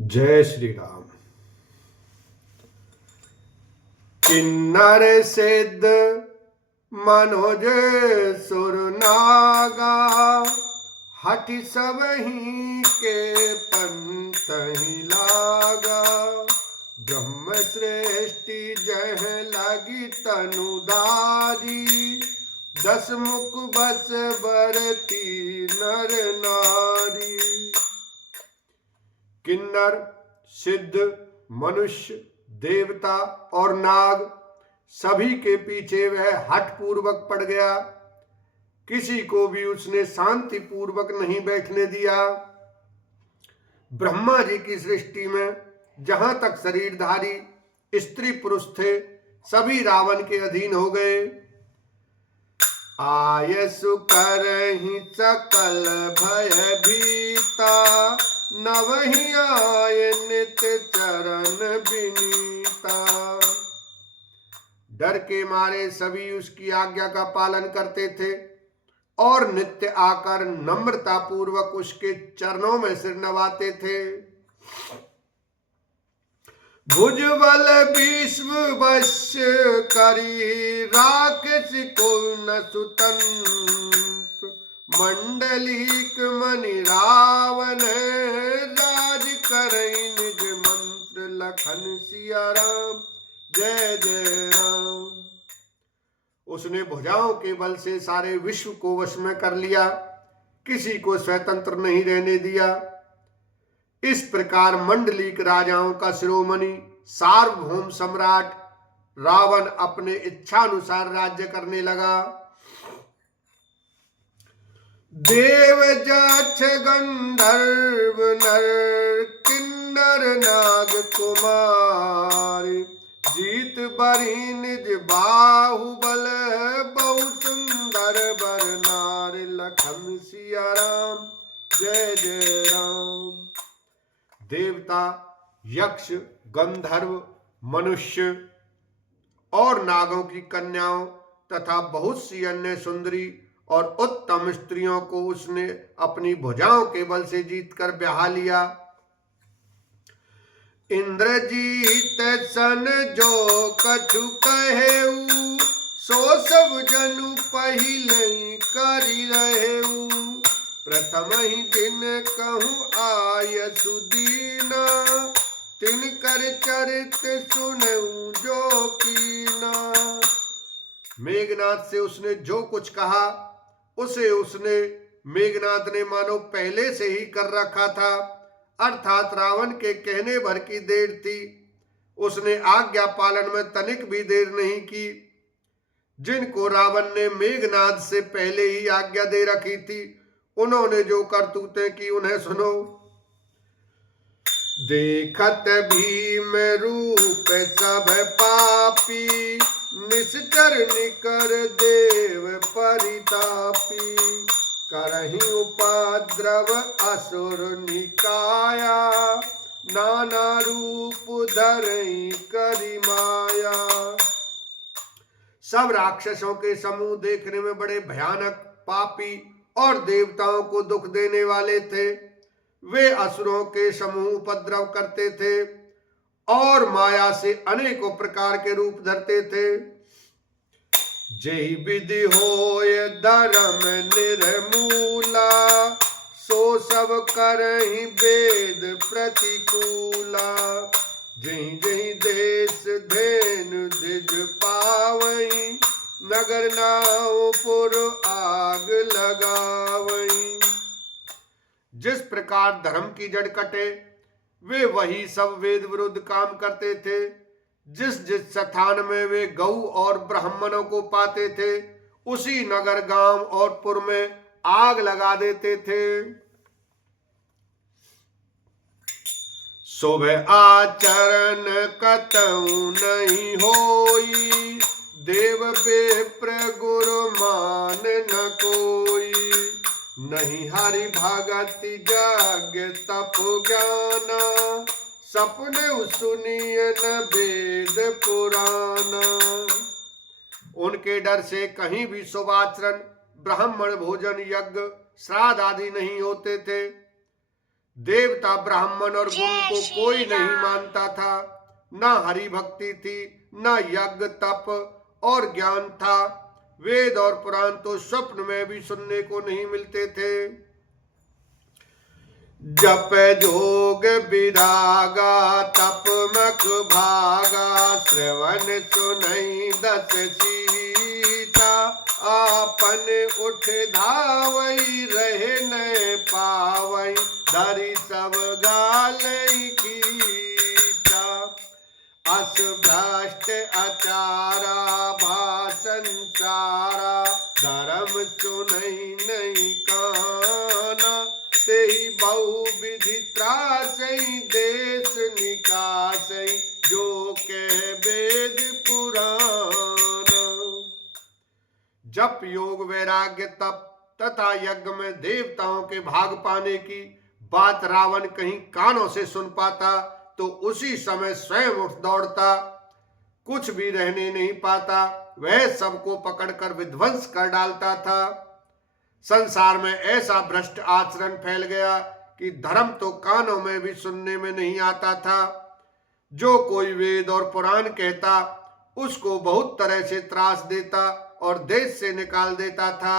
जय श्री राम। किन्नर सिद्ध मनोज सुर नागा, हठ सबहि के पंथ ही लागा। ब्रह्म श्रेष्ठि जह लगी तनुधारी, दस मुख बस बरती नर नारी। किन्नर, सिद्ध, मनुष्य, देवता और नाग सभी के पीछे वह हठ पूर्वक पड़ गया। किसी को भी उसने शांति पूर्वक नहीं बैठने दिया। ब्रह्मा जी की सृष्टि में जहां तक शरीरधारी स्त्री पुरुष थे, सभी रावण के अधीन हो गए। आयसु करहि सकल भय भीता, नवहि आय नित्य चरण विनीता। डर के मारे सभी उसकी आज्ञा का पालन करते थे और नित्य आकर नम्रता पूर्वक उसके चरणों में सिर नवाते थे। भुजबल विश्व वश्य करी, राक्षस को न सुतंत्र। मंडलीक मणि रावण, राज करई निज मंत्र। लखन सिया राम, जय जय राम। उसने भुजाओं के बल से सारे विश्व को वश में कर लिया, किसी को स्वतंत्र नहीं रहने दिया। इस प्रकार मंडलीक राजाओं का शिरोमणि सार्वभौम सम्राट रावण अपने इच्छानुसार राज्य करने लगा। देव जाक्ष गंधर्व नर, किन्नर नाग कुमार। जीत बरी निज बाहुबल, बहु सुंदर बर नार। लखन सिया राम, जय जय राम। देवता, यक्ष, गंधर्व, मनुष्य और नागों की कन्याओं तथा बहुत सी अन्य सुंदरी और उत्तम स्त्रियों को उसने अपनी भुजाओं के बल से जीतकर ब्याह लिया। इंद्रजीत सन जो कछु कहेऊ, सो सब जनु पहिले करि रहेऊ। प्रथम ही दिन कहूँ आयसु दीना, तिनकर चरित सुनऊ जो कीना। मेघनाद से उसने जो कुछ कहा उसे उसने मेघनाद ने मानो पहले से ही कर रखा था, अर्थात रावण के कहने भर की देर थी। उसने आज्ञा पालन में तनिक भी देर नहीं की। जिनको रावण ने मेघनाद से पहले ही आज्ञा दे रखी थी, उन्होंने जो करतूतें की उन्हें सुनो। देखत भीम रूप सब पापी, निश्चर निकर देव परितापी। करहि उपद्रव असुर निकाया, नाना रूप धरई करि माया। सब राक्षसों के समूह देखने में बड़े भयानक, पापी और देवताओं को दुख देने वाले थे। वे असुरों के समूह उपद्रव करते थे और माया से अनेकों प्रकार के रूप धरते थे। जय विधि होय धर्म निर्मूला, सो सब करहि वेद प्रतिकूला। जय जय देश धेनु द्विज पावई, नगर नावपुर आग लगावई। जिस प्रकार धर्म की जड़ कटे, वे वही सब वेद विरुद्ध काम करते थे। जिस जिस स्थान में वे गौ और ब्राह्मणों को पाते थे, उसी नगर, गांव और पुर में आग लगा देते थे। शोभे आचरण कतऊ नहीं होई, देव विप्र गुरु मान न कोई। नहीं हरि भगति जग तप ज्ञाना, सपने सुनिय न वेद पुराना। उनके डर से कहीं भी शुभाचरण, ब्राह्मण भोजन, यज्ञ, श्राद्ध आदि नहीं होते थे। देवता ब्राह्मण और गुरु को कोई नहीं मानता था। ना हरि भक्ति थी, ना यज्ञ तप और ज्ञान था। वेद और पुराण तो स्वप्न में भी सुनने को नहीं मिलते थे। जप जोग विरागा तप मख भागा, श्रवण सुनई दस सीता। आपन उठ धावई रहे न पावई, धरि सब गालई कीचा। अस भ्रष्ट आचारा भाषण सारा, धर्म सुनई नहीं काना। तेहि बहु विधि त्रासई, देश निकासई, जो कह वेद पुराण। जप योग वैराग्य तप तथा यज्ञ में देवताओं के भाग पाने की बात रावण कहीं कानों से सुन पाता तो उसी समय स्वयं उठ दौड़ता, कुछ भी रहने नहीं पाता। वह सबको पकड़कर विध्वंस कर डालता था। संसार में ऐसा भ्रष्ट आचरण फैल गया कि धर्म तो कानों में भी सुनने में नहीं आता था। जो कोई वेद और पुराण कहता उसको बहुत तरह से त्रास देता और देश से निकाल देता था।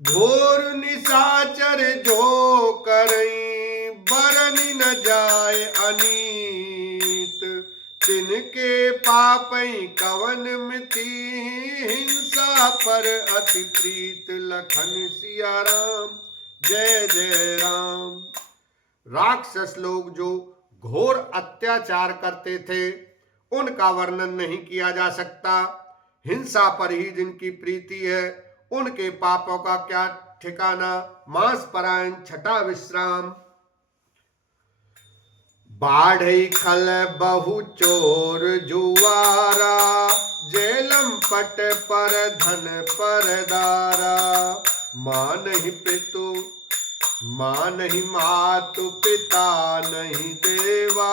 घोर निशाचर जो करई, बरन न जाय अनीत। तिनके पापई कवन मिति, हिंसा पर अति प्रीत। लखन सिया राम, जय जय राम। राक्षस लोग जो घोर अत्याचार करते थे उनका वर्णन नहीं किया जा सकता। हिंसा पर ही जिनकी प्रीति है उनके पापों का क्या ठिकाना। मांस परायण छठा विश्राम। बाढ़ई खल बहु चोर जुआरा, जेलम पट पर धन पर दारा। मानहि पितु मानहि मातु, पिता नहीं देवा।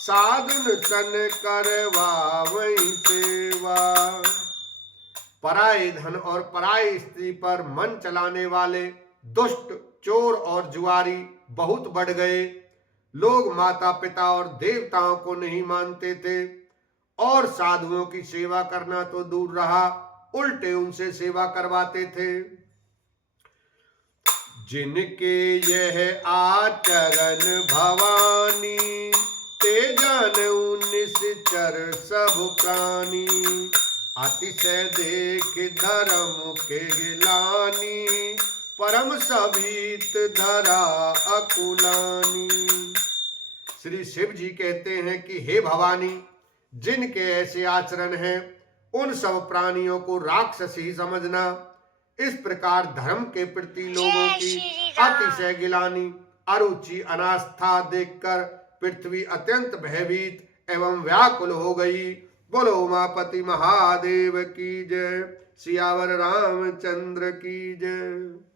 साधुन सन करवावई सेवा। पराये धन और पराई स्त्री पर मन चलाने वाले दुष्ट चोर और जुआरी बहुत बढ़ गए। लोग माता पिता और देवताओं को नहीं मानते थे और साधुओं की सेवा करना तो दूर रहा, उल्टे उनसे सेवा करवाते थे। जिनके यह आचरण भवानी, ते जानऊ निश्चर सब प्राणी। अतिशय देख धर्म के गिलानी, परम सभीत धरा अकुलानी। श्री शिव जी कहते हैं कि हे भवानी, जिनके ऐसे आचरण हैं उन सब प्राणियों को राक्षस ही समझना। इस प्रकार धर्म के प्रति लोगों की अतिशय गिलानी, अरुचि, अनास्था देखकर पृथ्वी अत्यंत भयभीत एवं व्याकुल हो गई। बोलो उमापति महादेव की जय। सियावर रामचंद्र की जय।